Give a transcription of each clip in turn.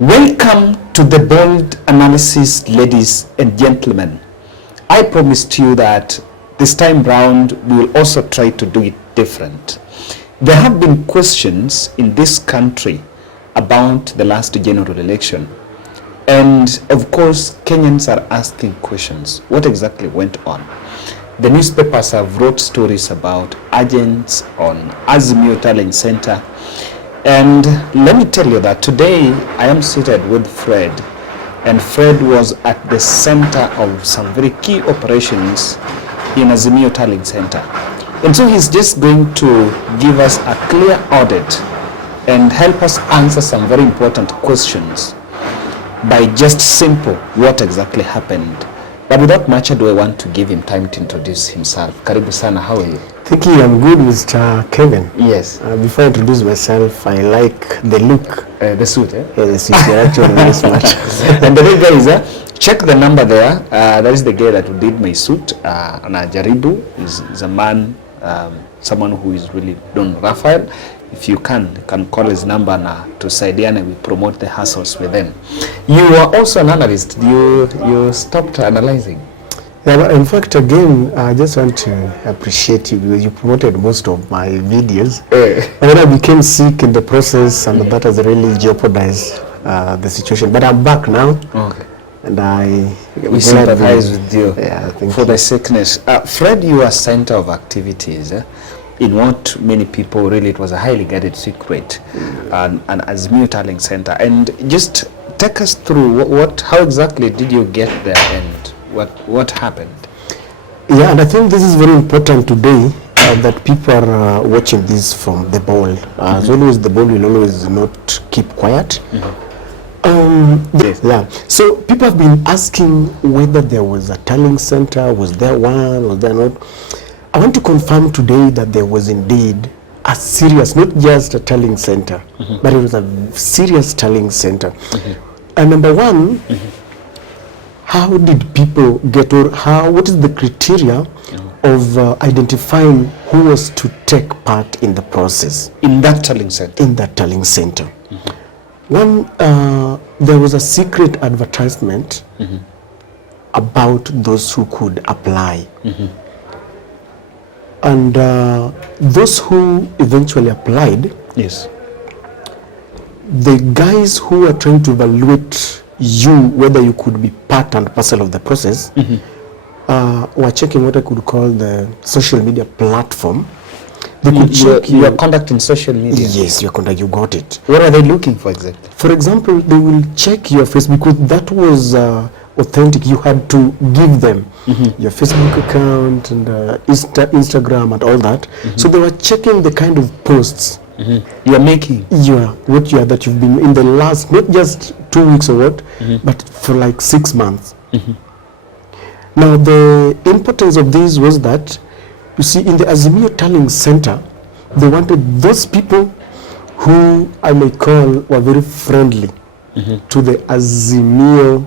Welcome to the bold analysis, ladies and gentlemen. I promised you that this time round we will also try to do it different. There have been questions in this country about the last general election, and of course Kenyans are asking questions. What exactly went on? The newspapers have wrote stories about agents on Azimio Tallying Center. And let me tell you that today I am seated with Fred, and Fred was at the center of some very key operations in Azimio Tallying Center. And so he's just going to give us a clear audit and help us answer some very important questions by just simple what exactly happened. But without much ado, I want to give him time to introduce himself. Karibu sana, how are you? Thank you, I'm good, Mr. Kevin. Yes. Before I introduce myself, I like the look. The suit, eh? Yeah, the suit, you're actually very smart. And the big guy is, check the number there. That is the guy that did my suit. Jaribu is a man, someone who is really done Raphael. If you can call his number now to Saidiana and we promote the hustles with them. You are also an analyst. You stopped analyzing. Yeah, but in fact, again, I just want to appreciate you because you promoted most of my videos. And then I became sick in the process, and that has really jeopardized the situation. But I'm back now. Okay. And we sympathize with you, for the sickness. Fred, you are center of activities in what many people really, it was a highly guarded secret, an Azimio Tallying Center. And just take us through how exactly did you get there and what happened? Yeah, and I think this is very important today that people are watching this from the bold. As always, the bold will always not keep quiet. Yes. Yeah. So people have been asking whether there was a tallying center, was there one, was there not? I want to confirm today that there was indeed a serious, not just a tallying center, but it was a serious tallying center. And number one, how did people get, or what is the criteria of identifying who was to take part in the process? In that tallying center? In that tallying center. One, there was a secret advertisement about those who could apply. And those who eventually applied, yes, the guys who were trying to evaluate you, whether you could be part and parcel of the process, were checking what I could call the social media platform. They could check your conduct in social media. Yes, your conduct, you got it. What are they looking for exactly? For example, they will check your face because that was authentic. You had to give them your Facebook account and Instagram and all that. So they were checking the kind of posts you are making. That you've been in the last, not just 2 weeks or what, but for like 6 months. Now the importance of this was that, you see, in the Azimio Tallying Center, they wanted those people who I may call were very friendly to the Azimio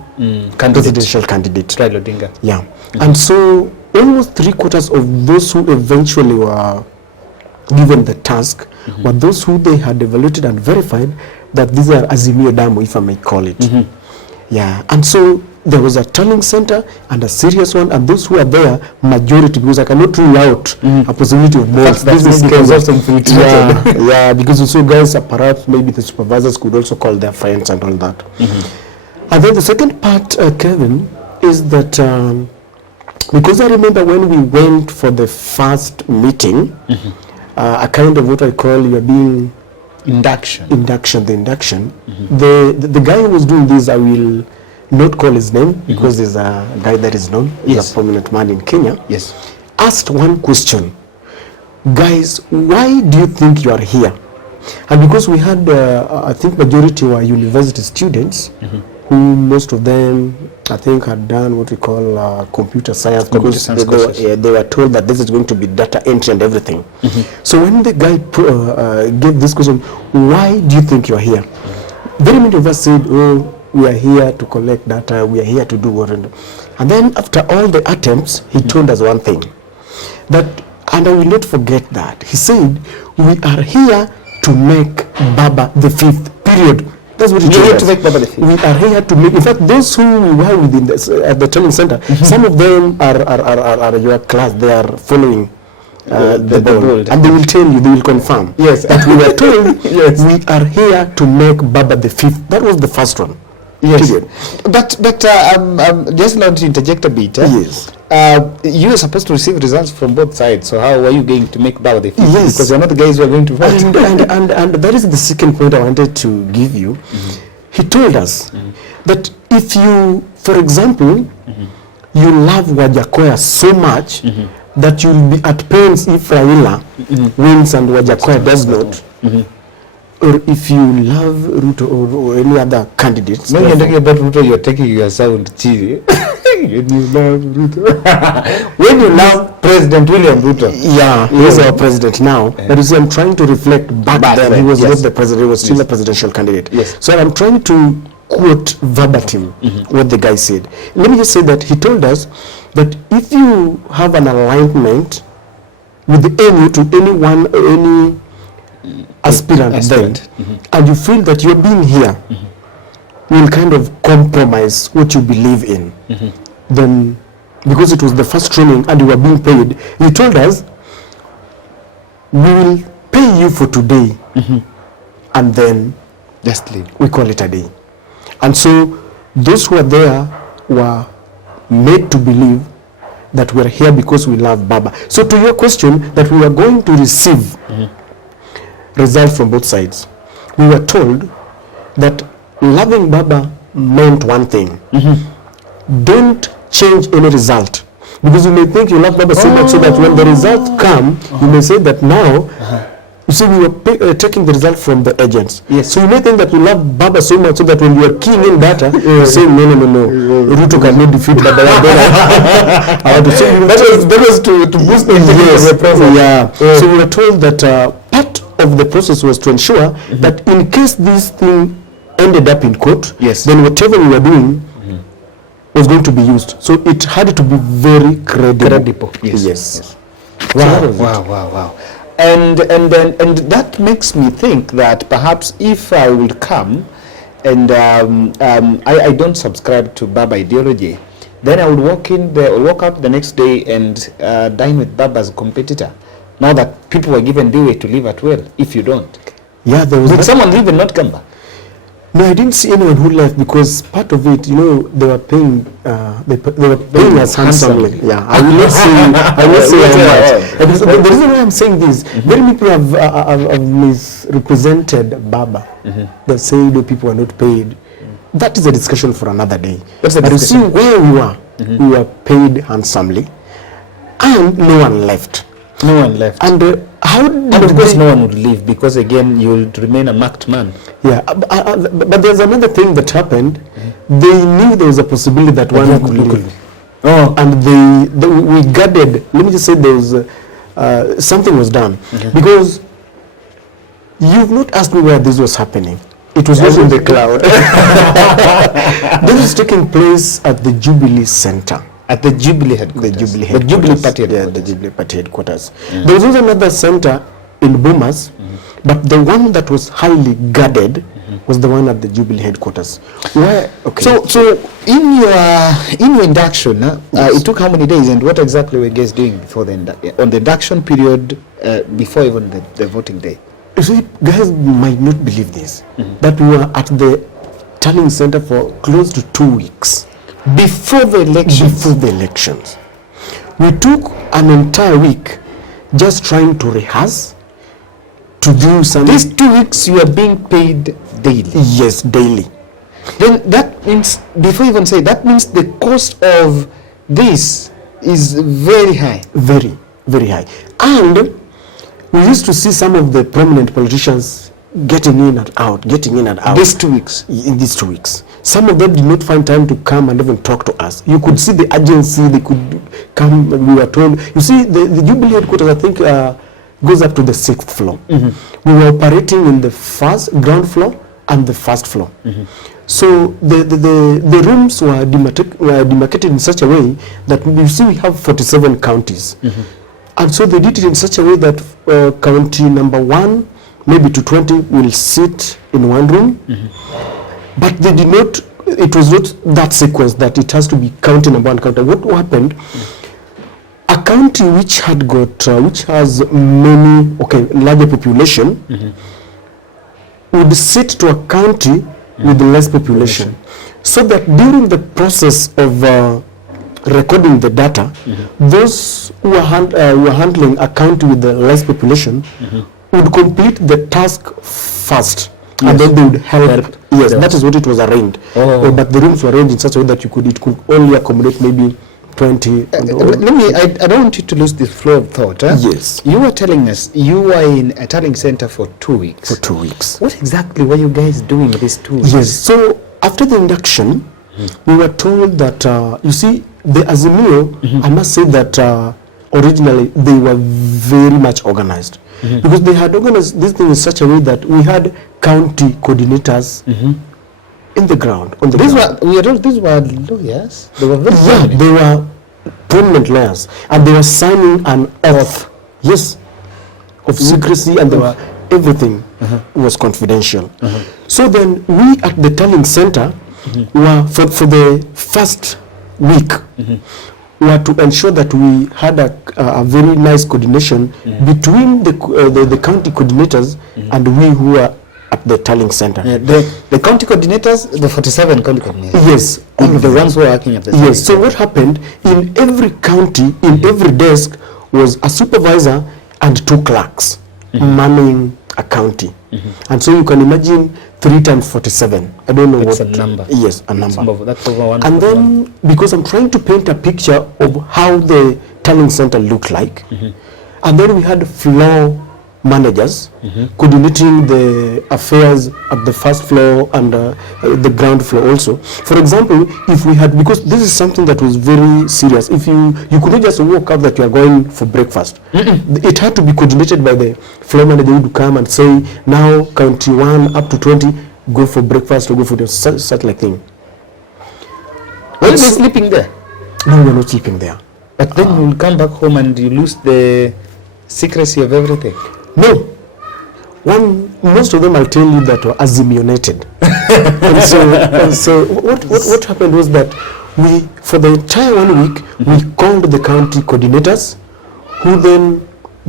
presidential candidate. Raila Odinga. Yeah. And so almost 3/4 of those who eventually were given the task were those who they had evaluated and verified that these are Azimio Damu, if I may call it. Yeah. And so there was a tallying center and a serious one, and those who are there, majority, because I cannot rule out a possibility of more. Yeah, because also guys, perhaps maybe the supervisors could also call their friends and all that. And then the second part, Kevin, is that because I remember when we went for the first meeting, a kind of what I call the induction. The guy who was doing this, I will not call his name because there's a guy that is known, he's a prominent man in Kenya, asked one question: guys, why do you think you are here? And because we had, I think majority were university students, who most of them, I think, had done what we call computer science, because they were told that this is going to be data entry and everything. So when the guy gave this question, why do you think you are here? Very many of us said, oh, we are here to collect data, we are here to do what. And then after all the attempts, he told us one thing, that, and I will not forget that, he said, we are here to make Baba the fifth, period. That's what we are here to make Baba the fifth. We are here to make. In fact, those who we were within at the training center, some of them are your class. They are following the bold, and they will tell you, they will confirm. Yes, that we were told. Yes, we are here to make Baba the fifth. That was the first one. Yes, but just now to interject a bit. Yes. You are supposed to receive results from both sides. So how are you going to make Baba the fifth? Yes, because you're not the guys who are going to vote. And that is the second point I wanted to give you. He told us that if you, for example, you love Wajakoya so much that you'll be at pains if Raila wins and Wajakoya does not. Or if you love Ruto or any other candidates. When you're talking about Ruto, you're taking your sound cheesy. When you love Ruto. When you love President William Ruto. Yeah, he is our president now. But you see, I'm trying to reflect back then. He was not the president, he was still a presidential candidate. Yes. So I'm trying to quote verbatim what the guy said. Let me just say that he told us that if you have an alignment with any to anyone or any aspirant then, and you feel that you're being here, will kind of compromise what you believe in, then because it was the first training and you were being paid, he told us, we will pay you for today, and then just leave. We call it a day. And so those who are there were made to believe that we're here because we love Baba. So to your question, that we were going to receive results from both sides, we were told that loving Baba meant one thing. Don't change any result, because you may think you love Baba so much so that when the results come, you may say that now, you see, we were taking the result from the agents. Yes. So you may think that you love Baba so much so that when you are keying in data, you say no. Ruto cannot defeat Baba. That was to boost the process. Yeah. So we were told that part of the process was to ensure that in case this thing ended up in court, then whatever we were doing was going to be used. So it had to be very credible. Yes. Wow. And that makes me think that perhaps if I would come and I don't subscribe to Baba ideology, then I would walk out the next day and dine with Baba's competitor. Now that people were given leeway to live at will, if you don't. Yeah, there was. Would someone leave and not come back? No, I didn't see anyone who left, because part of it, they were paying. They were paying us handsomely. Yeah, I will not say. I will say how much. The reason why I'm saying this, very many people have misrepresented Baba. They say the people are not paid. That is a discussion for another day. But you see where we were paid handsomely, and no one left. No one left. And and of course no one would leave, because again you will remain a marked man. Yeah, but there's another thing that happened. They knew there was a possibility that one could leave. And we guarded. Let me just say there was something was done, because you've not asked me where this was happening. It was not in the cloud. This was taking place at the Jubilee Center. At the Jubilee headquarters. The Jubilee Party headquarters. Yeah, the Jubilee Party headquarters. There was also another center in Bomas, but the one that was highly guarded was the one at the Jubilee headquarters. Where? Okay. So in your induction, it took how many days, and what exactly were you guys doing before on the induction period, before even the voting day? So guys might not believe this, that we were at the Tallying Center for close to 2 weeks. Before the elections. We took an entire week just trying to rehearse, to do something. These 2 weeks you are being paid daily? Yes, daily. Then that means, before you even say, that means the cost of this is very high. Very, very high. And we used to see some of the prominent politicians getting in and out. These 2 weeks? In these 2 weeks. Some of them did not find time to come and even talk to us. You could see the urgency, they could come, we were told. You see, the Jubilee headquarters, I think, goes up to the 6th floor. We were operating in the ground floor and the first floor. So the rooms were demarcated in such a way that you see we have 47 counties. And so they did it in such a way that county number 1 maybe to 20 will sit in one room, but they did not, it was not that sequence that it has to be county number one, county. What happened? A county which had got, which has many, larger population, would sit to a county with less population, so that during the process of recording the data, those who were handling a county with the less population would complete the task first, and then they would help. Yes, that is what it was arranged. But the rooms were arranged in such a way that it could only accommodate maybe 20. I don't want you to lose the flow of thought. Yes. You were telling us you were in a tallying center for 2 weeks. For 2 weeks. What exactly were you guys doing these 2 weeks? Yes. So after the induction, we were told that, you see, the Azimio, I must say that originally they were very much organized. Because they had organized this thing in such a way that we had county coordinators in the ground. On the These ground. these were lawyers. They were very prominent. They were prominent lawyers, and they were signing an oath. Yes, of secrecy, and they were everything was confidential. So then we at the Tallying Center were for the first week. Were to ensure that we had a very nice coordination between the county coordinators and we who are at the Tallying Center. The county coordinators, the 47 county coordinators. Yes, all of the ones who are working at the yes. So what happened in every county, in every desk was a supervisor and 2 clerks manning a county. And so you can imagine 3 times 47. I don't know It's what. a number. Yes, a number. That's over 1. And then, because I'm trying to paint a picture of how the Tallying Center looked like, and then we had floor managers coordinating the affairs at the first floor and the ground floor also. For example, if we had, because this is something that was very serious, if you could not just walk up that you are going for breakfast. It had to be coordinated by the floor manager who would come and say, now county 1 up to 20, go for breakfast or go for the such like thing. Were you sleeping there? No, we are not sleeping there. But then you will come back home and you lose the secrecy of everything. No. Most of them I'll tell you that were Azimionated. and so what happened was that we, for the entire 1 week, we called the county coordinators, who then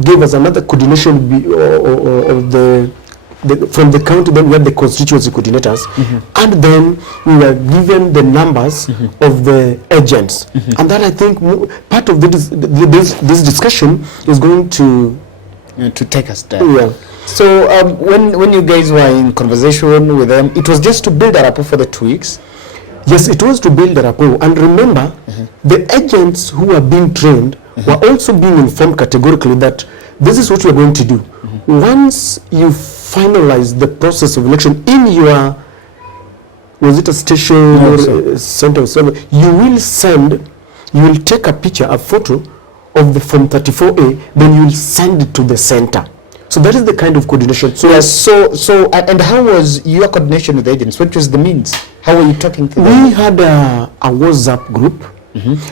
gave us another coordination of from the county. Then we had the constituency coordinators, and then we were given the numbers of the agents. And that, I think, part of this discussion is going to take us there. Yeah. So when you guys were in conversation with them, it was just to build a rapport for the 2 weeks? Yes, it was to build a rapport. And remember, the agents who were being trained were also being informed categorically that this is what you are going to do. Once you finalize the process of election in your, was it a station or a center or something, you will take a picture, a photo of the Form 34A, then you will send it to the center. So that is the kind of coordination. So and how was your coordination with the agents? What was the means? How were you talking to them? We had a WhatsApp group.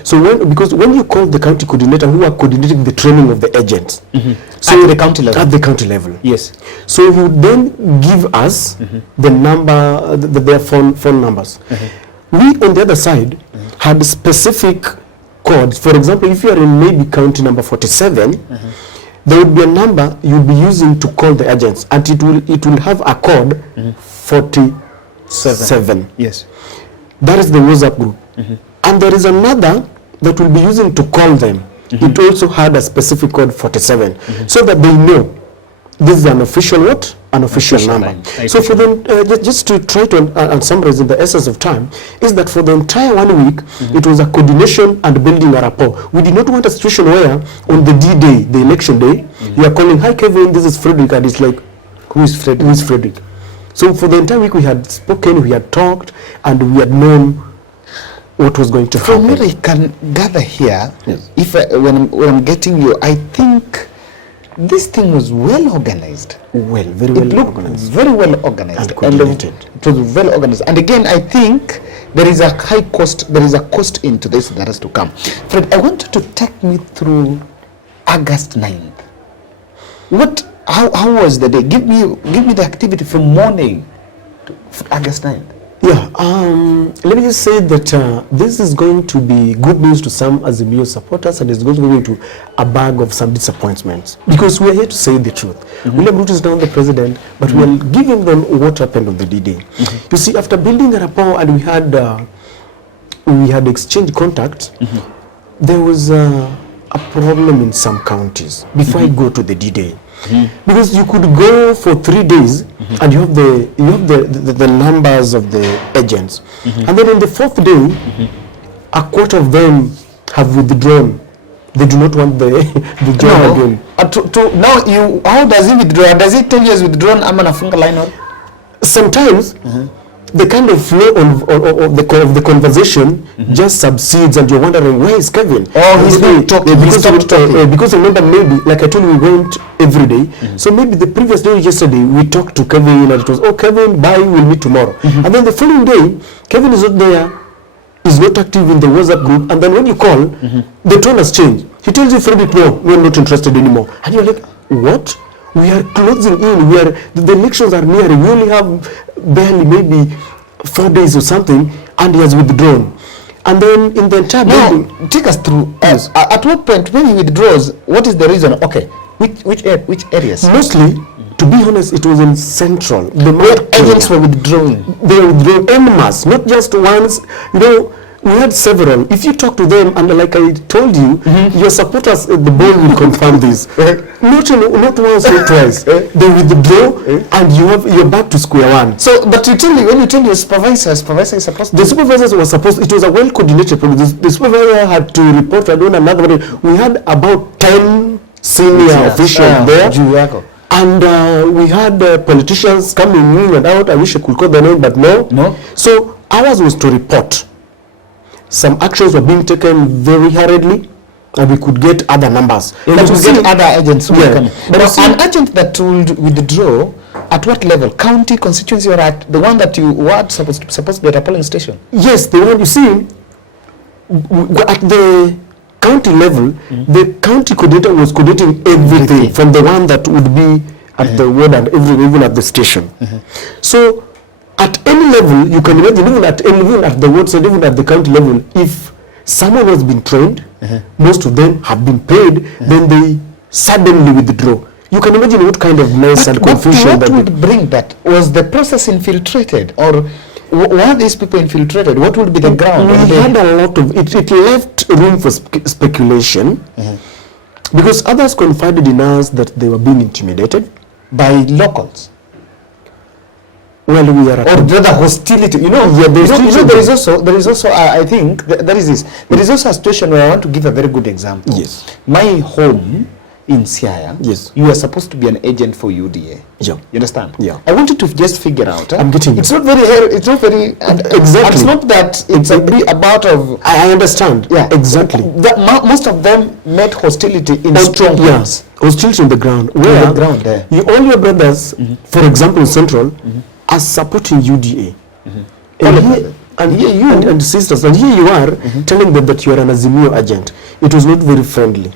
So because when you call the county coordinator who are coordinating the training of the agents, so at the county level. At the county level, yes. So he would then give us the number, their phone numbers. We on the other side had specific codes. For example, if you are in maybe county number 47, there would be a number you'll be using to call the agents, and it will have a code 47. Yes. That is the WhatsApp group. And there is another that will be using to call them. It also had a specific code 47, so that they know this is an official what? An official number. So for them, just to try to summarize in the essence of time, is that for the entire 1 week, it was a coordination and building a rapport. We did not want a situation where on the D-Day, the election day, you are calling, hi Kevin, this is Frederick, and it's like, who is Frederick? Who is Frederick? So for the entire week, we had spoken, we had talked, and we had known what was going to happen. From what I can gather here, if when I'm getting you, I think this thing was well organized. Very well organized. Very well organized. And coordinated. It was well organized. And again, I think there is a high cost, there is a cost into this that has to come. Fred, I want you to take me through August 9th. What how was the day? Give me the activity from morning to August 9th. Yeah, let me just say that this is going to be good news to some Azimio supporters, and it's going to be into a bag of some disappointments, because we are here to say the truth. William Ruto is now the president, but we are giving them what happened on the D-Day. You see, after building a rapport and we had exchanged contacts, there was a problem in some counties before I go to the D-Day. Because you could go for 3 days and you have the numbers of the agents, and then on the 4th day a quarter of them have withdrawn. They do not want the job again. Now how does he withdraw? Does he tell you he's withdrawn? I'm gonna funga line up. Sometimes the kind of flow of the conversation just subsides, and you're wondering, where is Kevin? Oh, he's not talking. Because remember, maybe, like I told you, we went every day. So maybe the previous day, yesterday, we talked to Kevin, and it was, oh, Kevin, bye, we'll meet tomorrow. And then the following day, Kevin is not there, is not active in the WhatsApp group, and then when you call, the tone has changed. He tells you, Freddy, no, we're not interested anymore. And you're like, what? We are closing in. The elections are nearing. We only have barely maybe 4 days or something, and he has withdrawn. And then in the entire building, take us through. Yes. At what point when he withdraws, what is the reason? Okay, which areas? Mostly, to be honest, it was in Central. The agents were withdrawing. They were withdrawing en masse, not just once. You know, we had several. If you talk to them, and like I told you, your supporters at the board will confirm this. Not once or twice. They withdraw, and you're back to square one. So, but when you tell your supervisor is supposed to... The supervisors were supposed... It was a well-coordinated program. The supervisor had to report to another one. We had about 10 senior officials there. And we had politicians coming in and out. I wish I could call their name, but no. So, ours was to report. Some actions were being taken very hurriedly, and we could get other numbers. But we get other agents. Yeah. But an agent that would withdraw, at what level? County, constituency, or at the one that you were supposed to be at a polling station? Yes, the one you see, at the county level, the county coordinator was coordinating everything from the one that would be at the ward and even at the station. So, at any level, you can imagine, even at the ward side, even at the county level, if someone has been trained, most of them have been paid, then they suddenly withdraw. You can imagine what kind of mess and confusion what would bring that? Was the process infiltrated, or were these people infiltrated? What would be the ground? We had a lot of it. It left room for speculation, because others confided in us that they were being intimidated by locals. Well, we are, or rather hostility. There is also I think there is also a situation where I want to give a very good example. Yes. My home in Siaya. Yes. You are supposed to be an agent for UDA. Yeah. You understand? Yeah. I wanted to just figure out. I'm getting. It's not very. Exactly. It's not that it's about of. I understand. Yeah. Exactly. Most of them met hostility in strong terms. Hostility on the ground. Where on the ground there. All your brothers, for example, in Central, are supporting UDA. And here you and sisters, and here you are telling them that you are an Azimio agent. It was not very friendly.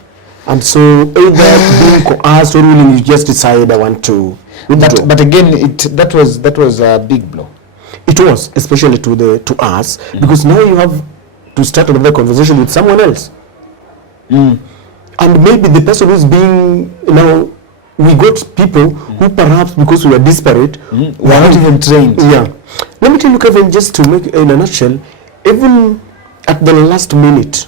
And so either being coerced or willing, you just decide I want to withdraw. But again, that was a big blow. It was, especially to us, because now you have to start another conversation with someone else. And maybe the person who's being we got people who perhaps, because we were disparate, were not even trained. Yeah. Let me tell you, Kevin, just to make in a nutshell, even at the last minute,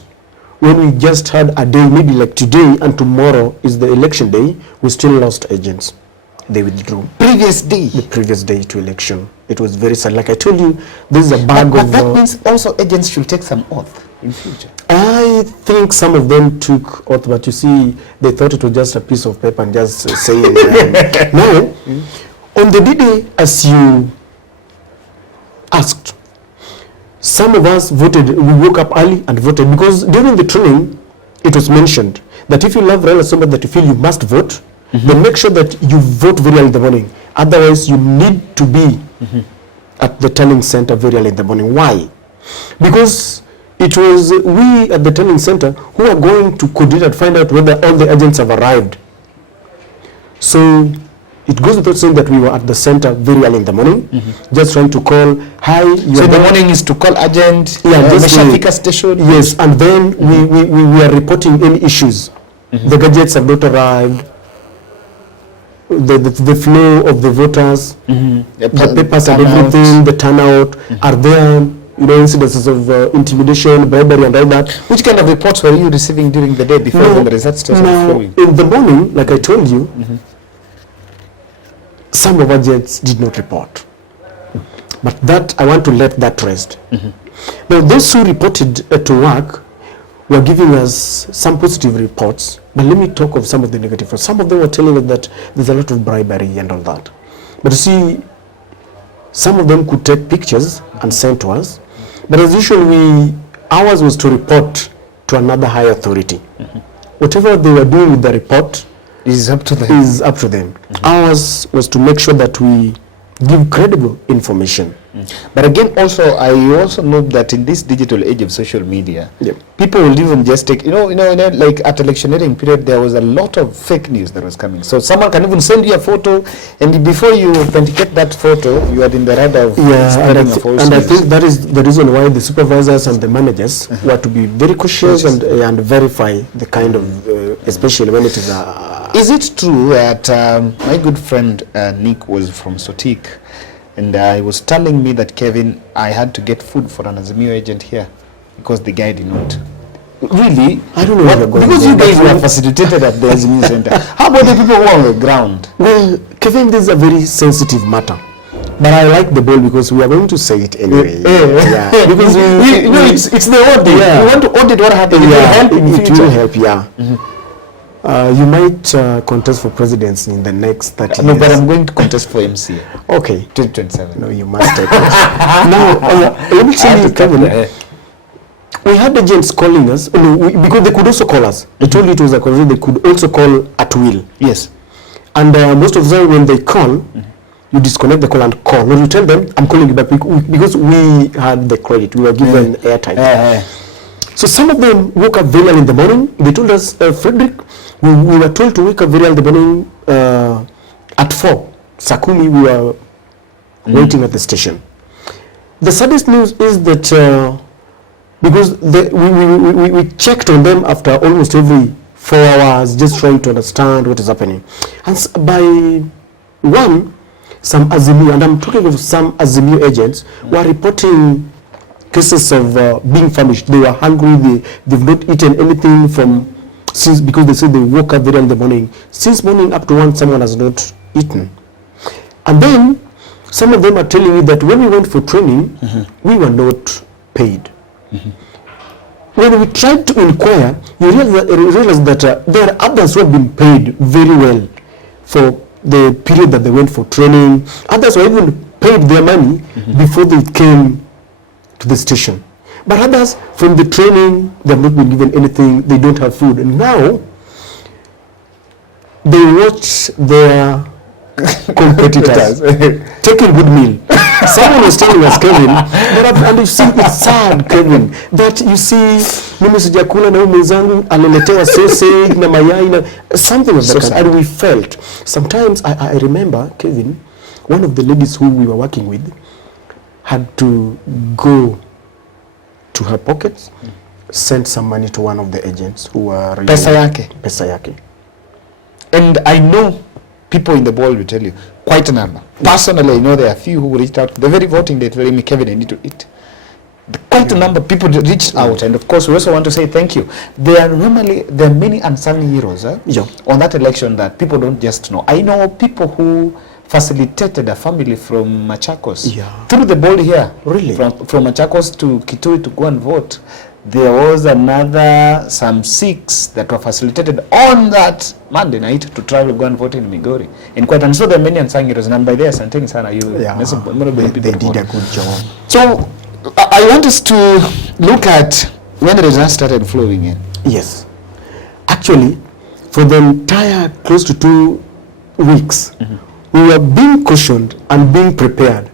when we just had a day, maybe like today and tomorrow is the election day, we still lost agents. They withdrew. The previous day to election. It was very sad. Like I told you, this is a bag but that means also agents should take some oath in future. I think some of them took oath, but you see, they thought it was just a piece of paper and just saying. Now, on the D-Day, as you asked, some of us voted. We woke up early and voted, because during the training, it was mentioned that if you love Raila so much that you feel you must vote, then make sure that you vote very early in the morning. Otherwise, you need to be at the Tallying Center very early in the morning. Why? Because it was we at the Tallying Center who are going to coordinate and find out whether all the agents have arrived. So it goes without saying that we were at the center very early in the morning, just trying to call, hi. So in the morning is to call agent, just station. Yes, and then we are reporting any issues. The gadgets have not arrived. The flow of the voters, the papers and everything, the turnout, are there, incidences of intimidation, bribery and all that. Which kind of reports were you receiving during the day before when the results started flowing? In the morning, like I told you, some of our agents did not report. But that, I want to let that rest. Now, those who reported to work were giving us some positive reports, but let me talk of some of the negative ones. Some of them were telling us that there's a lot of bribery and all that. But you see, some of them could take pictures and send to us, but as usual, ours was to report to another high authority. Whatever they were doing with the report is up to them. Ours was to make sure that we give credible information. But again, also, I also know that in this digital age of social media, people will even just take, like at electioneering period, there was a lot of fake news that was coming. So someone can even send you a photo, and before you authenticate that photo, you are in the radar of spreading a false news. I think that is the reason why the supervisors and the managers were to be very cautious and verify the kind of, especially when it is Is it true that my good friend Nick was from Sotik, and he was telling me that, Kevin, I had to get food for an Azimio agent here because the guy did not. Really? I don't know where you're going. Because you guys were facilitated at the Azimio center. How about the people who are on the ground? Well, Kevin, this is a very sensitive matter. But I like the ball because we are going to say it anyway. Because it's the audit. We want to audit what happened. It will help, you might contest for presidency in the next 30 years. No, but I'm going to contest for MCA. Okay. 2027. No, you must take it. Now, let me tell you, Kevin, we had agents calling us, because they could also call us. They told you it was a call, they could also call at will. Yes. And most of the time when they call, you disconnect the call and call. When you tell them, I'm calling you back, because we had the credit, we were given airtime. So some of them woke up very early in the morning. They told us, Frederick, we were told to wake up very early in the morning at 4. Sakumi, we were waiting at the station. The saddest news is that because we checked on them after almost every 4 hours, just trying to understand what is happening. And by 1, some Azimio, and I'm talking of some Azimio agents, were reporting cases of being famished. They were hungry. They've not eaten anything because they said they woke up very early in the morning. Since morning up to 1, someone has not eaten. And then some of them are telling me that when we went for training, we were not paid. When we tried to inquire, you realize that there are others who have been paid very well for the period that they went for training. Others were even paid their money before they came to the station. But others, from the training, they have not been given anything, they don't have food. And now, they watch their competitors taking good meal. Someone was telling us, Kevin, and you see, it's sad, Kevin, that you see, mimi sijakula na mwenzangu analetewa sausage na mayai na something of that kind. And we felt, sometimes, I remember, Kevin, one of the ladies who we were working with had to go to her pockets, send some money to one of the agents who were really pesa yake. And I know people in the ball will tell you quite a number. Personally, I know there are a few who reached out. The very voting day telling me, Kevin, I need to eat. Quite a number of people reached out, and of course we also want to say thank you. There are many unsung heroes on that election that people don't just know. I know people who facilitated a family from Machakos through the ball here. Really? From Machakos to Kitui to go and vote. There was some 6 that were facilitated on that Monday night to travel go and vote in Migori. And so there are many unsung heroes, and by there, Santeng Sana, they did a good job. So I want us to look at when the results started flowing in. Yes. Actually, for the entire close to 2 weeks, we were being cautioned and being prepared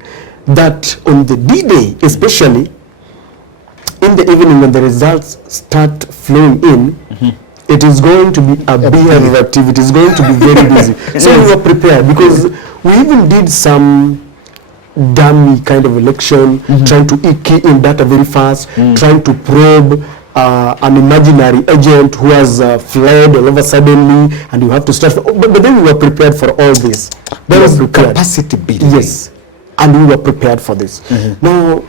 that on the D-Day, especially in the evening when the results start flowing in, it is going to be a beehive activity. It is going to be very busy. So we were prepared because we even did some dummy kind of election, trying to key in data very fast, trying to probe an imaginary agent who has fled all of a suddenly, and you have to start. But then we were prepared for all this. There was capacity building. Yes, and we were prepared for this. Now,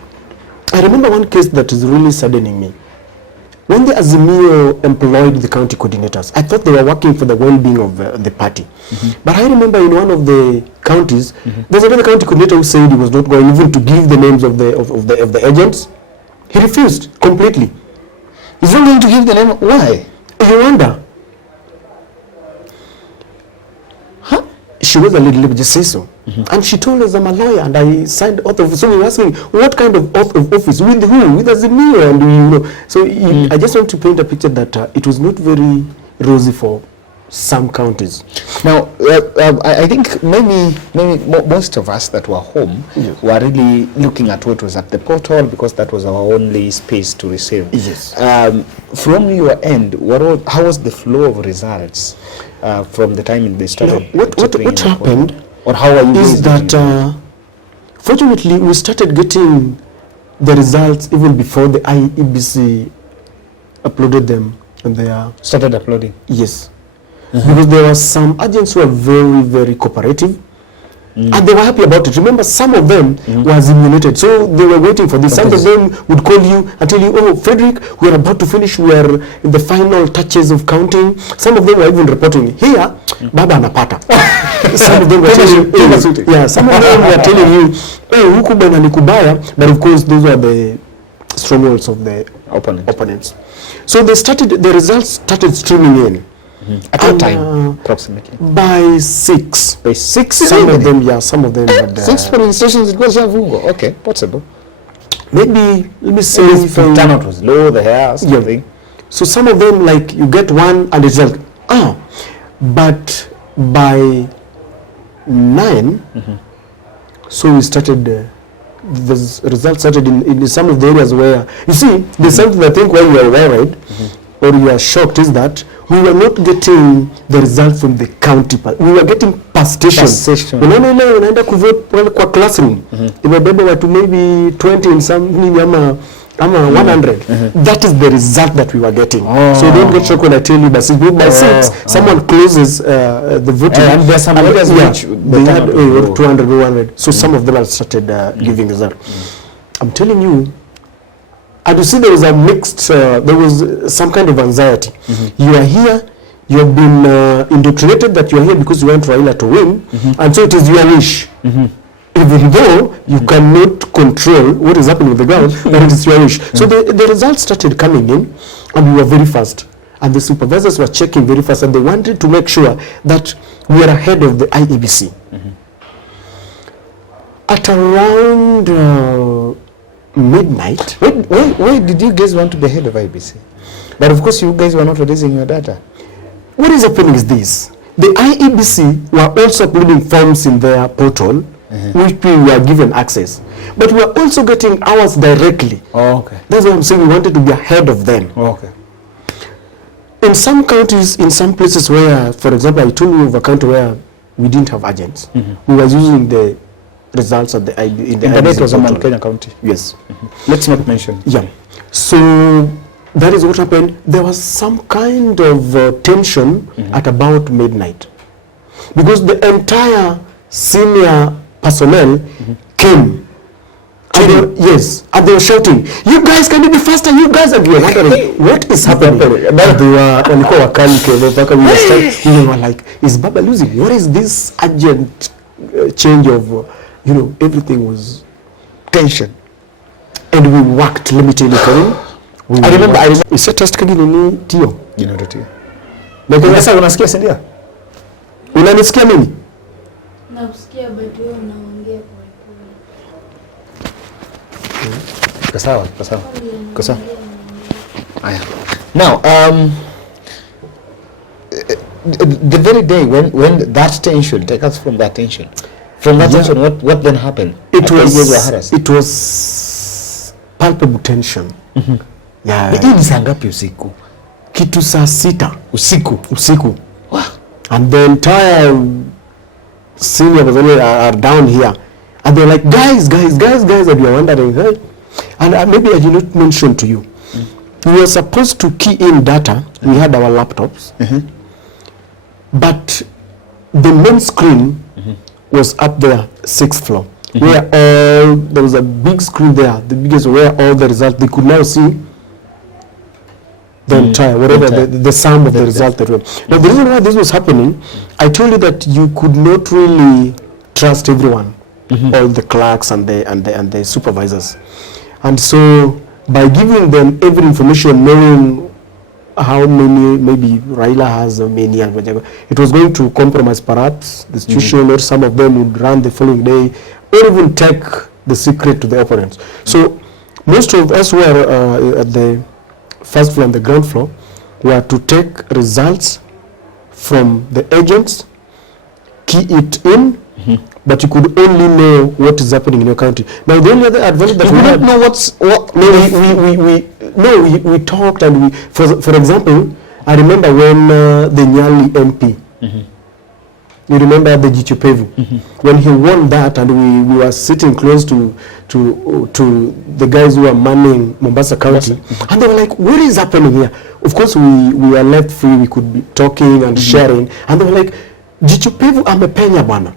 I remember one case that is really saddening me. When the Azimio employed the county coordinators, I thought they were working for the well-being of the party. But I remember in one of the counties, there's another county coordinator who said he was not going even to give the names of the agents. He refused completely. He's not going to give the name. Why? You wonder. Huh? She was a little bit, just say so. And she told us, I'm a lawyer and I signed oath of. So we were asking, what kind of oath of office? With who? With Azimio. And you know. So I just want to paint a picture that it was not very rosy for some counties. Now, I think maybe most of us that were home were really looking at what was at the portal, because that was our only space to receive. Yes. From your end, how was the flow of results from the time they started? What happened? Or how are you is that fortunately we started getting the results even before the IEBC uploaded them, and they are started uploading. Yes. Because there were some agents who were very, very cooperative, and they were happy about it. Remember, some of them were simulated, so they were waiting for this. Some of them would call you and tell you, oh, Frederick, we are about to finish, we are in the final touches of counting. Some of them were even reporting, here, Baba anapata. Some of them were telling you, some of them were telling you, oh, huku bana ni kubaya, but of course, those were the strongholds of the opponents. So the results started streaming in. At what time, approximately? By 6. By 6? Some of them had... 6 polling stations, it was Javungo. Okay, possible. Maybe, let me say... The turnout was low, the hair, something. So some of them, like, you get one and it's like, but by 9, so we started... the results started in some of the areas where... You see, there's something I think when you are worried, or you are shocked, is that we were not getting the results from the county part. We were getting per station. Unaenda kuvote kwa classroom. Imebeba watu maybe 20 in some ama 100. That is the result that we were getting. So don't get shocked when I tell you by 6. Someone closes the voting. And there's some areas which they had 200 or 100. So some of them have started giving result. I'm telling you, and you see there was a mixed, there was some kind of anxiety. You are here, you have been indoctrinated that you are here because you want Raila to win, and so it is your wish. Even though you cannot control what is happening with the ground, but it is your wish. So the results started coming in, and we were very fast. And the supervisors were checking very fast, and they wanted to make sure that we are ahead of the IEBC. At around... midnight. Why did you guys want to be ahead of IBC? But of course you guys were not releasing your data. What is happening is this. The IEBC were also uploading forms in their portal, which we were given access. But we are also getting ours directly. That's why I'm saying we wanted to be ahead of them. In some counties, in some places where, for example, I told you of a county where we didn't have agents. We were using the results of the IB in the IBC was in Kenya County. Yes. Let's not mention. Yeah. So that is what happened. There was some kind of tension at about midnight, because the entire senior personnel came. And they were shouting, "You guys, can you be faster? You guys!" And we were wondering what is happening. We were like, "Is Baba losing? What is this urgent change of?" Everything was tension, and we worked. Let me tell you, Kevin. I remember. You said test kagi nini tio? Tio. Lakini sasa unasikia si ndio? Unanisikia mimi? Nakusikia but wewe unaongea polepole. Sawa. Aya. Now, the very day when that tension, take us from that tension. From that tension, what then happened? It was palpable tension. Hii ni saa ngapi usiku? kitu saa 6 usiku. Wow. And the entire senior are down here, and they're like, guys, and you're wondering, hey? And maybe I did not mention to you, we were supposed to key in data. We had our laptops, but the main screen was up there, 6th floor, where there was a big screen there, the biggest, where all the results, they could now see the entire, whatever the sum of the result that were. Now the reason why this was happening, I told you that you could not really trust everyone, all the clerks and the supervisors, and so by giving them every information, knowing how many, maybe Raila has many and whatever, it was going to compromise perhaps the institution, or some of them would run the following day, or even take the secret to the opponents. So most of us were at the first floor and the ground floor were to take results from the agents, key it in, but you could only know what is happening in your country. Now the only other advantage that we had, know we talked, and we, for example, I remember when the Nyali MP, you remember the Jichupevu, when he won that, and we were sitting close to the guys who were manning Mombasa County, and they were like, what is happening here? Of course we were left free, we could be talking and sharing, and they were like, Jichupevu amepenya bwana.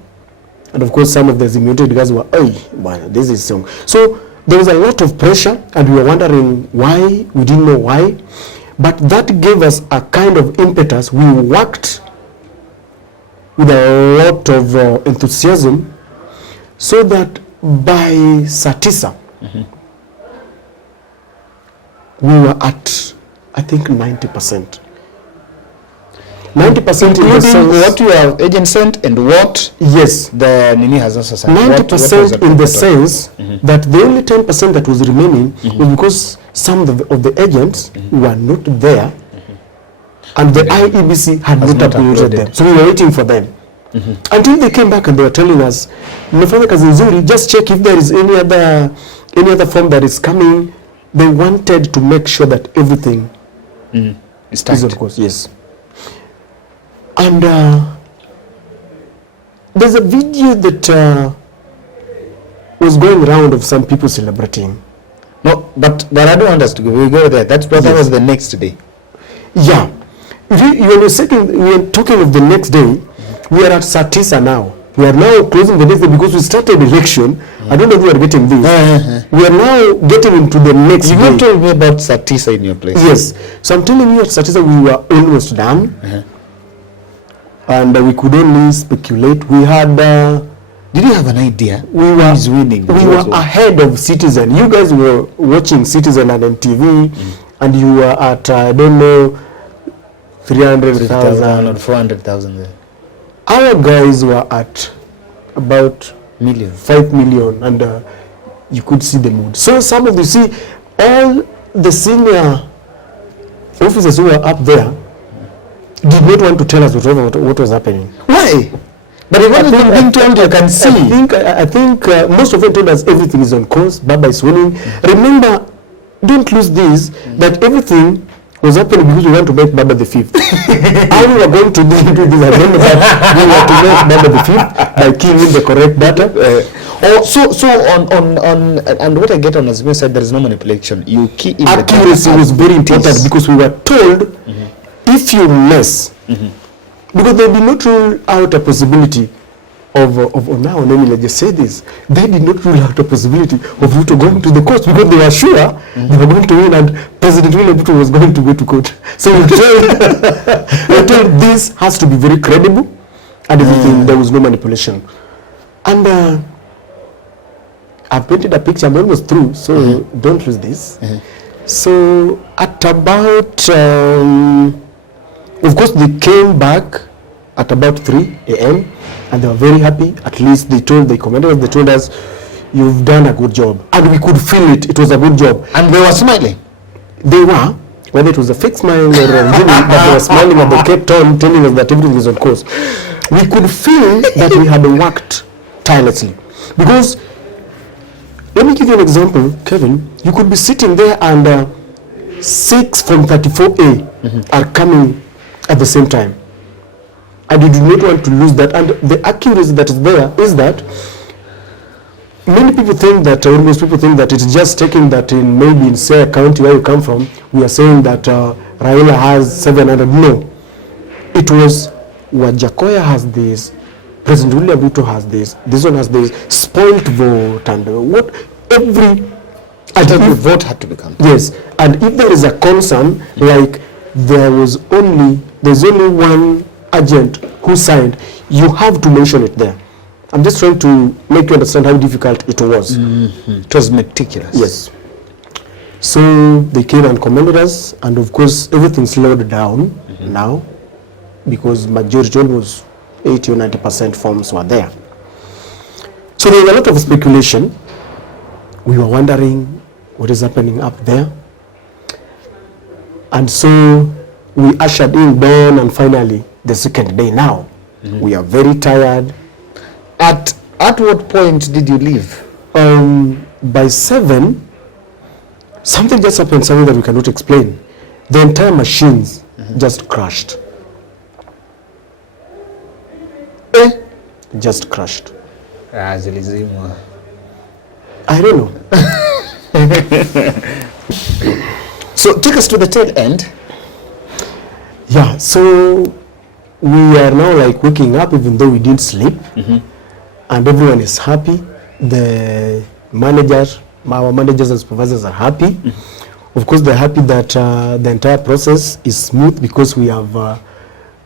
And of course some of the Azimio guys were, hey bwana, this is strong. So there was a lot of pressure, and we were wondering why, we didn't know why, but that gave us a kind of impetus. We worked with a lot of enthusiasm, so that by Satisa, we were at, I think, 90%. 90% including what your agent sent and what the Nini has also sent. 90% in the sense that the only 10% that was remaining was because some of the agents were not there, and the IEBC had not uploaded them. So we were waiting for them. Until they came back and they were telling us, mmefanya kazi nzuri, just check if there is any other form that is coming. They wanted to make sure that everything is of course, yes. And there's a video that was going around of some people celebrating. No, but I don't want us to go. We go there. That was the next day. Yeah. We are talking of the next day. We are at Satisa now. We are now closing the next day because we started election. I don't know if you are getting this. We are now getting into the next day. You told me about Satisa in your place. Yes. So I'm telling you, at Satisa we were almost done. And we could only speculate. We had... did you have an idea? We were winning. We were ahead of Citizen. You guys were watching Citizen and MTV, and you were at, I don't know, 300,000 or 400,000. Our guys were at about 5 million, and you could see the mood. So some of you see, all the senior officers who were up there did not want to tell us what was happening. Why? But if everything being told, you can see. I think most of them told us everything is on course, Baba is winning. Remember, don't lose this, that everything was happening because we want to make Baba the 5th. How we were going to do this, I don't know, but we were to make Baba the 5th by keying in the correct data. So on and what I get on Azimio side, there is no manipulation. You key in accuracy was very important, because we were told if you mess, because they did not rule out a possibility of now, let me just say this, they did not rule out a possibility of Ruto going to the court, because they were sure they were going to win, and President William Ruto was going to go to court. So we were told this has to be very credible, and everything, there was no manipulation. And I painted a picture, I'm almost through, so don't lose this. So at about, of course they came back at about 3 a.m. and they were very happy. At least they told us, you've done a good job. And we could feel it, it was a good job. And they were smiling? They were, whether it was a fake smile or but they were smiling, and they kept on telling us that everything is on course. We could feel that we had worked tirelessly. Because, let me give you an example, Kevin. You could be sitting there and 6 from 34A are coming at the same time. And you do not want to lose that. And the accuracy that is there is that many people think that, or most people think that it's just taking that in maybe in Siaya County where you come from, we are saying that Raila has 700. No. It was Wajakoya has this, President William Ruto has this one has this, spoiled vote, and what every... And every vote had to become. Yes. And if there is a concern, like there's only one agent who signed, you have to mention it there. I'm just trying to make you understand how difficult it was. It was meticulous. Yes. So they came and commended us, and of course everything slowed down now, because majority, almost 80 or 90% forms were there. So there was a lot of speculation. We were wondering what is happening up there. And so we ushered in dawn, and finally the second day now. We are very tired. At what point did you leave? By 7, something just happened, something that we cannot explain. The entire machines just crashed. Just crashed. Azimio. I don't know. So take us to the tail end. Yeah, so we are now like waking up even though we didn't sleep, and everyone is happy. The managers, our managers and supervisors are happy. Of course, they're happy that the entire process is smooth, because we have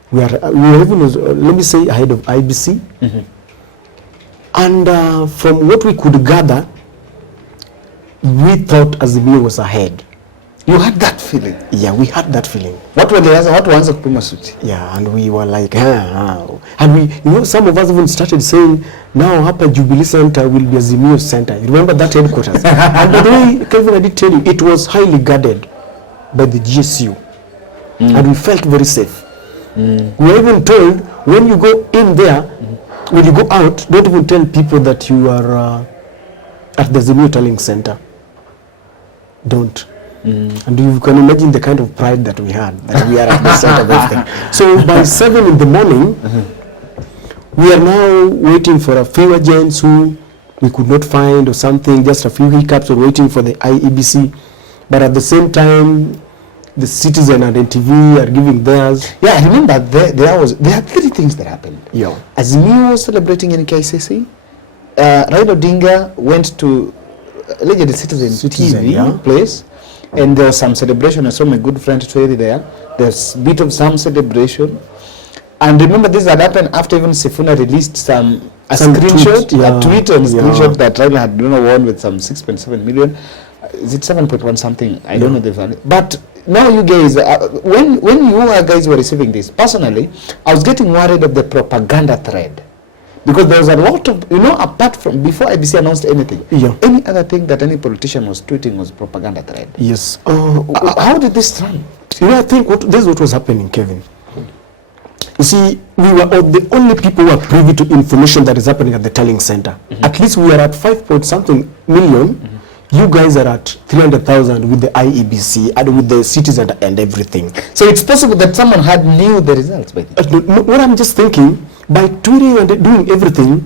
we are even, let me say, ahead of IBC. And from what we could gather, we thought Azimio was ahead. You had that feeling? Yeah, we had that feeling. What were the answers? What was the kupima suti? Yeah, and we were like, and we, some of us even started saying, now Hapa Jubilee Center will be Azimio Center. You remember that headquarters? And by the way, Kevin, I did tell you, it was highly guarded by the GSU. And we felt very safe. We were even told, when you go in there, when you go out, don't even tell people that you are at the Azimio Tallying Center. Don't. And you can imagine the kind of pride that we had, that we are at the center of everything. So by 7 in the morning, we are now waiting for a few agents who we could not find or something, just a few hiccups, or waiting for the IEBC. But at the same time, the Citizen and NTV are giving theirs. Yeah, I remember there are 3 things that happened. Yeah. Azimio was celebrating in KCC. Raila Odinga went to Legend Citizen TV place, and there was some celebration. I saw my good friend Tweri there. There's a bit of some celebration. And remember, this had happened after even Sifuna released some screenshot, a tweet and screenshot that Raila had won with some 6.7 million. Is it 7.1 something? I don't know the value. But now you guys, when you guys were receiving this, personally, I was getting worried of the propaganda thread. Because there was a lot of, apart from, before IBC announced anything, any other thing that any politician was tweeting was propaganda thread. Yes. How did this run? I think this is what was happening, Kevin. You see, we were the only people who are privy to information that is happening at the Tallying Center. At least we are at 5.something million. You guys are at 300,000 with the IEBC and with the Citizen and everything. So it's possible that someone had knew the results by then. No, what I'm just thinking, by tweeting and doing everything,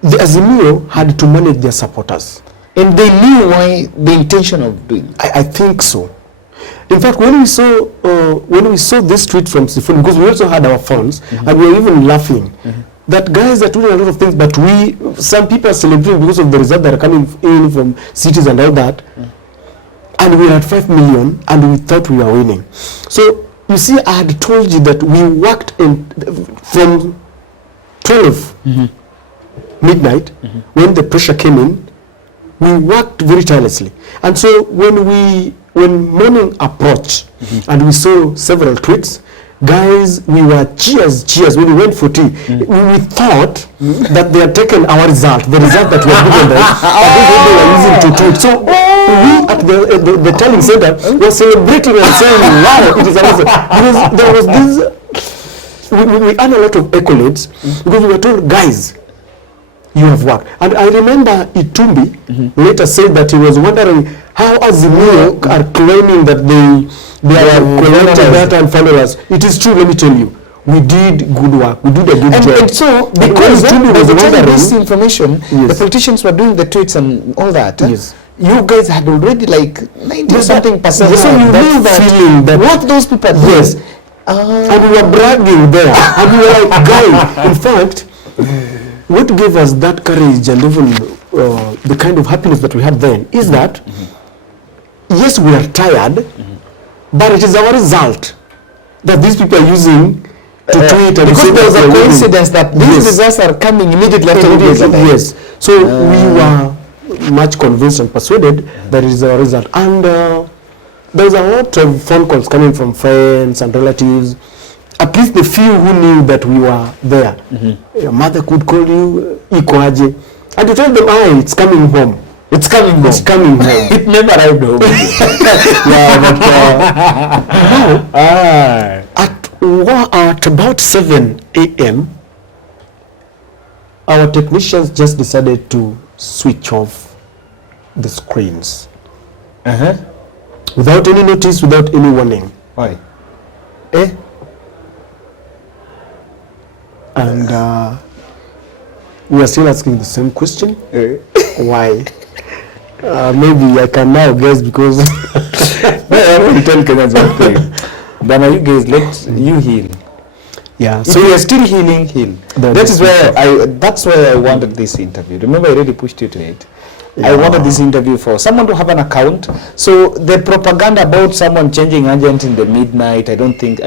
the Azimio had to manage their supporters. And they knew why, the intention of doing it. I think so. In fact, when we saw this tweet from Sifuna, because we also had our phones, and we were even laughing, that guys are doing a lot of things, but some people are celebrating because of the result that are coming in from cities and all that, and we are at 5 million, and we thought we were winning. So, you see, I had told you that we worked from 12 midnight, when the pressure came in, we worked very tirelessly. And so when morning approached, and we saw several tweets, guys, we were cheers. When we went for tea, we thought that they had taken our result, the result that we had given them, and this is what they were using to tweet. So we at the Tallying Center were celebrating and saying, wow, it is amazing. Because there was this, we had a lot of accolades, because we were told, guys, you have worked. And I remember Itumbi later said that he was wondering how Azimio are claiming that they are collected data and followers. It is true, let me tell you. We did good work. We did a good job. And so, because Itumbi was wondering this information, the politicians were doing the tweets and all that. Yes. You guys had already like 90-something percent. Yes, so you knew that feeling that what those people did. Yes. And we were bragging there. And we were like, guys, in fact, what gave us that courage and even the kind of happiness that we had then is that, yes, we are tired, but it is our result that these people are using to tweet and because there was a coincidence that these results are coming immediately after we Yes. So we were much convinced and persuaded that it is our result. And there's a lot of phone calls coming from friends and relatives, at least the few who knew that we were there. Your mother could call you, Ikoaje, and you tell them, it's coming home. It's coming home. It's coming home. It never arrived home. At about 7 a.m., our technicians just decided to switch off the screens. Without any notice, without any warning. Why? And we are still asking the same question. Why? Maybe I can now guess because I want to tell Kenyans one thing. But you guys, let you heal. Yeah. So we are still healing. That's why I wanted this interview. Remember, I already pushed you to it. I wanted this interview for someone to have an account. So the propaganda about someone changing agent in the midnight, I don't think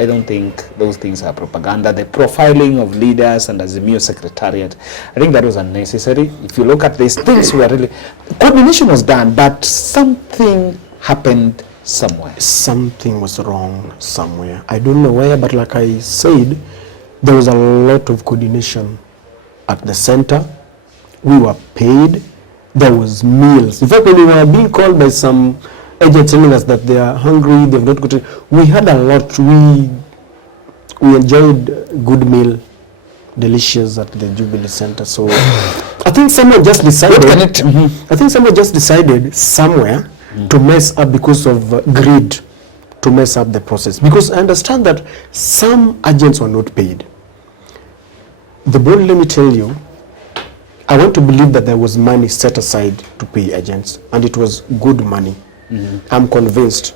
those things are propaganda. The profiling of leaders and Azimio secretariat, I think that was unnecessary. If you look at these things, we are really coordination was done, but something happened somewhere. Something was wrong somewhere. I don't know where, but like I said, there was a lot of coordination at the center. We were paid. There was meals. In fact, when we were being called by some agents telling us that they are hungry, they've not got it, we had a lot. We enjoyed good meal, delicious at the Jubilee Center. So I think someone just decided. I think someone just decided somewhere to mess up because of greed, to mess up the process. Because I understand that some agents were not paid. The board, let me tell you, I want to believe that there was money set aside to pay agents, and it was good money. I'm convinced.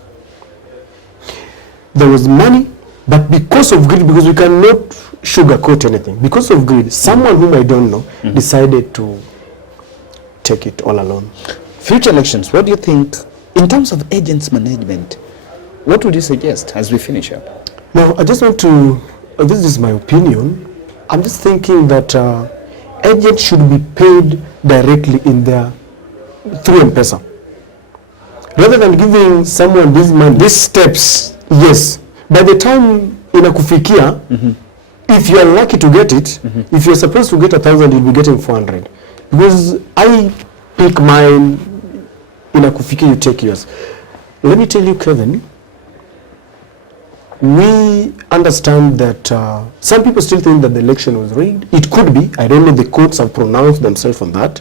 There was money, but because of greed, because we cannot sugarcoat anything, because of greed, someone whom I don't know decided to take it all alone. Future elections, what do you think, in terms of agents management, what would you suggest as we finish up? Now, I just want to, this is my opinion, I'm just thinking that agents should be paid directly in their, through M-Pesa. Rather than giving someone this money, these steps, yes, by the time inakufikia, if you are lucky to get it, if you're supposed to get 1,000, you'll be getting 400. Because I pick mine, inakufikia, you take yours. Let me tell you, Kevin, we understand that some people still think that the election was rigged. It could be. I don't know, the courts have pronounced themselves on that.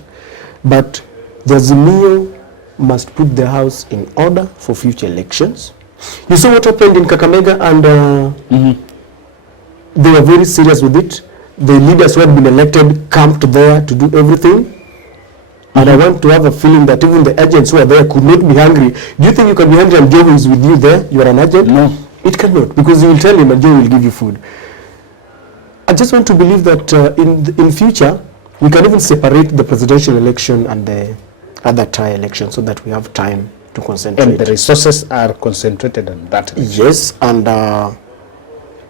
But the Azimio must put their house in order for future elections. You saw what happened in Kakamega, and they were very serious with it. The leaders who had been elected camped there to do everything. And I want to have a feeling that even the agents who are there could not be hungry. Do you think you can be hungry and Joe is with you there? You are an agent? No. It cannot, because you will tell him and Joe will give you food. I just want to believe that in future, we can even separate the presidential election and the other tie election so that we have time to concentrate. And the resources are concentrated on that. Yes, and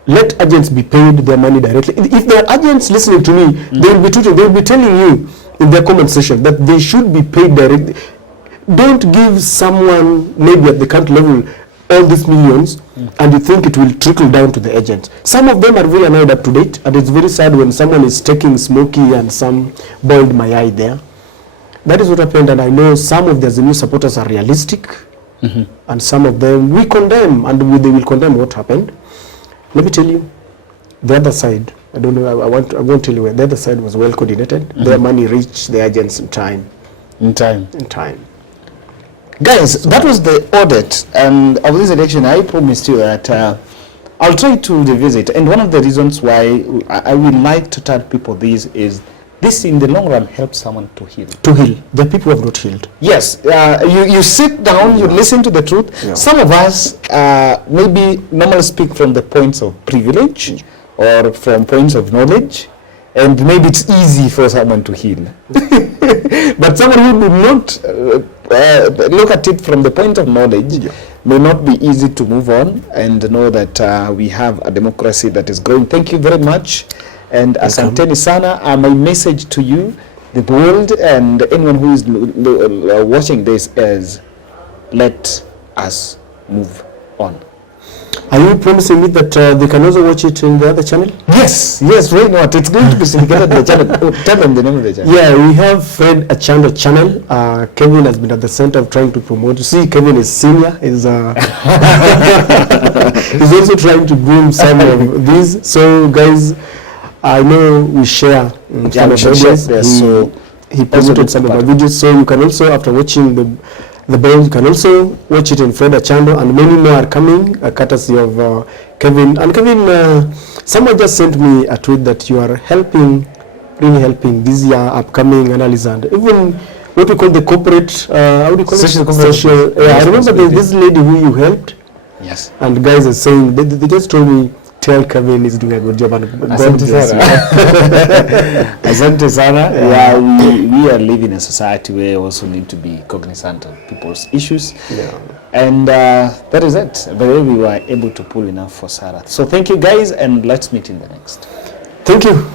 let agents be paid their money directly. If there are agents listening to me, they will be telling you in their comment section that they should be paid directly. Don't give someone, maybe at the country level, all these millions, and you think it will trickle down to the agents. Some of them are very annoyed up to date, and it's very sad when someone is taking smoky and some boiled my eye there. That is what happened, and I know some of the Azimio supporters are realistic, and some of them we condemn, and they will condemn what happened. Let me tell you, the other side I don't know, I won't tell you where. The other side was well coordinated. Their money reached the agents in time. In time. In time. Guys, that was the audit, and of this election, I promised you that I'll try to revisit. And one of the reasons why I would like to tell people this is, this in the long run helps someone to heal. To heal. The people who have not healed. Yes, you sit down, you listen to the truth. Yeah. Some of us maybe normally speak from the points of privilege or from points of knowledge, and maybe it's easy for someone to heal. But someone who do not look at it from the point of knowledge may not be easy to move on and know that we have a democracy that is growing. Thank you very much. And asanteni sana. My message to you, the world, and anyone who is watching this is, let us move on. Are you promising me that they can also watch it in the other channel? Yes, why not? It's going to be syndicated on the channel. Oh, tell them the name of the channel. Yeah, we have Achando channel. Kevin has been at the center of trying to promote. See, Kevin is senior. He's also trying to groom some of these. So, guys, I know we share some of videos. So he promoted some of our videos. So you can also, after watching the bowl, you can also watch it in fredachando, and many more are coming, courtesy of Kevin. And Kevin, someone just sent me a tweet that you are helping, really helping this year upcoming analysis, and even what we call the corporate, how do you call social it? Social. I remember there's this lady who you helped. Yes. And guys are saying, they just told me, tell Kevin he's doing a good job, and God bless you. Asante sana. Yeah, we are living in a society where we also need to be cognizant of people's issues. Yeah. And that is it. But we were able to pull enough for Sarah. So thank you guys, and let's meet in the next. Thank you.